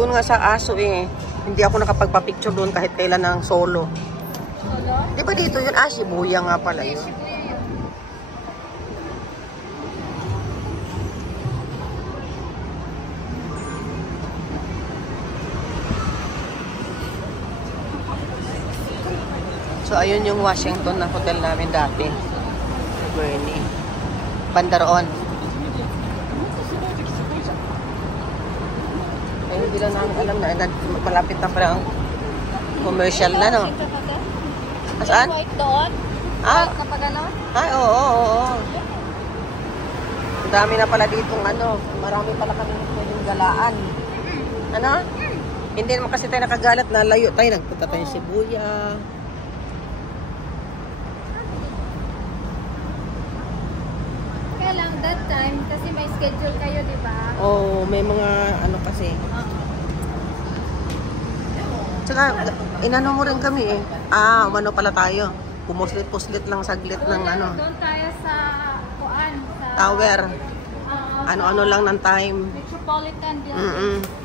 Doon nga sa Aso eh. Hindi ako nakapagpa-picture doon kahit kailan ng solo. Solo? Di ba dito yun? Shibuya nga pala yun. So, ayun yung Washington na hotel namin dati. Bernie. Bandaroon. Ay, hindi lang namin alam na malapit na pala ang commercial na, no? Saan? White doon? Ah, Kapag ano? ay, oo. Ang dami na pala ditong ano. Marami pala kami pwedeng galaan. Ano? Hindi naman kasi tayo nakagalat na layo tayo. Nagpunta tayo sa Shibuya. Kaya lang that time, kasi may schedule kayo, di ba? Oo, may mga ano kasi. Tsaka, inano mo rin kami eh. Umano pala tayo. Pumuslit-puslit lang saglit ng ano. Doon tayo sa Kuan. Sa Tower. Ano-ano lang ng time. Metropolitan Building. Mm-mm.